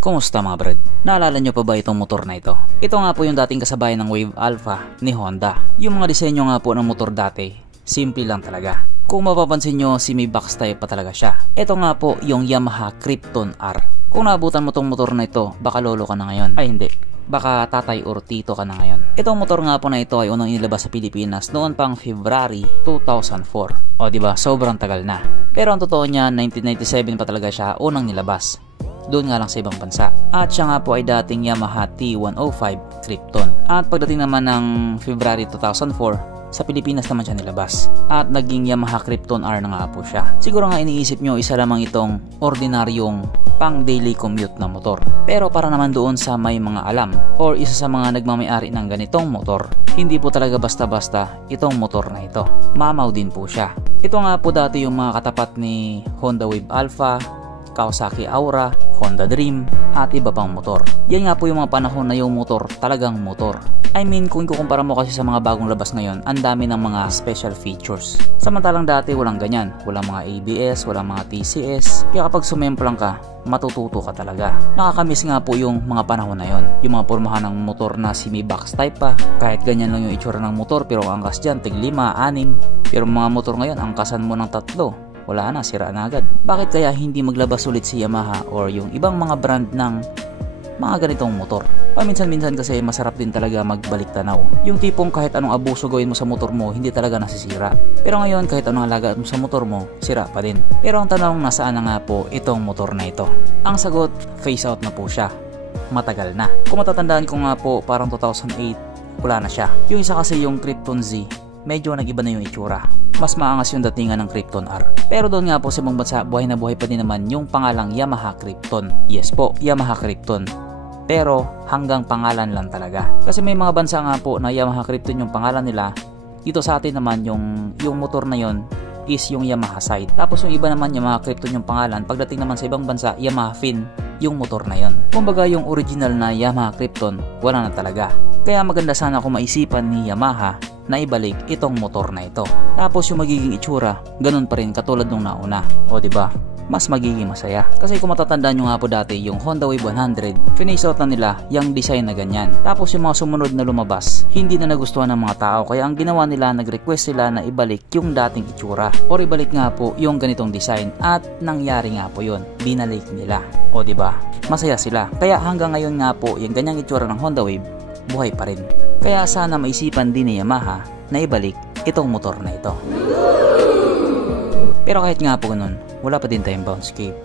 Kumusta mga brad? Naalala nyo pa ba itong motor na ito? Ito nga po yung dating kasabayan ng Wave Alpha ni Honda. Yung mga disenyo nga po ng motor dati, simple lang talaga. Kung mapapansin nyo, si may box type pa talaga siya. Ito nga po yung Yamaha Krypton R. Kung naabutan mo tong motor na ito, baka lolo ka na ngayon. Ay hindi, baka tatay or tito ka na ngayon. Itong motor nga po na ito ay unang inilabas sa Pilipinas noon pang February 2004. O diba, sobrang tagal na. Pero ang totoo niya, 1997 pa talaga siya unang nilabas. Doon nga lang sa ibang bansa. At siya nga po ay dating Yamaha T105 Krypton. At pagdating naman ng February 2004, sa Pilipinas naman siya nilabas. At naging Yamaha Krypton R na nga po siya. Siguro nga iniisip nyo, isa lamang itong ordinaryong pang daily commute na motor. Pero para naman doon sa may mga alam or isa sa mga nagmamayari ng ganitong motor, hindi po talaga basta-basta itong motor na ito. Mamaw din po siya. Ito nga po dati yung mga katapat ni Honda Wave Alpha, Kawasaki Aura, Honda Dream, at iba pang motor. Yan nga po yung mga panahon na yung motor talagang motor. I mean, kung ikukumpara mo kasi sa mga bagong labas ngayon, ang dami ng mga special features. Samantalang dati walang ganyan. Walang mga ABS, walang mga TCS. Kaya kapag sumemplang ka, matututo ka talaga. Nakakamiss nga po yung mga panahon na yon. Yung mga pormahan ng motor na semi-box type pa. Kahit ganyan lang yung itsura ng motor, pero ang angkas dyan, tig 5, 6. Pero mga motor ngayon, angkasan mo ng 3. Wala na, sira na agad. Bakit kaya hindi maglabas ulit si Yamaha or yung ibang mga brand ng mga ganitong motor? Paminsan-minsan kasi masarap din talaga magbalik tanaw. Yung tipong kahit anong abuso gawin mo sa motor mo, hindi talaga nasisira. Pero ngayon, kahit anong alaga mo sa motor mo, sira pa din. Pero ang tanong, nasaan na nga po itong motor na ito? Ang sagot, phase out na po siya. Matagal na. Kung matatandaan ko nga po, parang 2008, wala na siya. Yung isa kasi yung Krypton Z, medyo nag-iba na yung itsura. Mas maangas yung datingan ng Krypton R. Pero doon nga po sa ibang bansa, buhay na buhay pa din naman yung pangalang Yamaha Krypton. Yes po, Yamaha Krypton. Pero hanggang pangalan lang talaga. Kasi may mga bansa nga po na Yamaha Krypton yung pangalan nila. Dito sa atin naman yung motor na yon is yung Yamaha side. Tapos yung iba naman Yamaha Krypton yung pangalan. Pagdating naman sa ibang bansa, Yamaha Fin yung motor na yon. Kumbaga yung original na Yamaha Krypton, wala na talaga. Kaya maganda sana kung maisipan ni Yamaha na ibalik itong motor na ito. Tapos yung magiging itsura, ganun pa rin katulad nung nauna. O diba? Mas magiging masaya. Kasi kung matatandaan nyo nga po dati, yung Honda Wave 100, finish out na nila yung design na ganyan. Tapos yung mga sumunod na lumabas, hindi na nagustuhan ng mga tao. Kaya ang ginawa nila, nag-request sila na ibalik yung dating itsura. O ibalik nga po yung ganitong design. At nangyari nga po yun. Binalik nila. O diba? Masaya sila. Kaya hanggang ngayon nga po, yung ganyang itsura ng Honda Wave, buhay pa rin. Kaya sana maisipan din ni Yamaha na ibalik itong motor na ito. Pero kahit nga po ganun, wala pa din tayong bounce cave.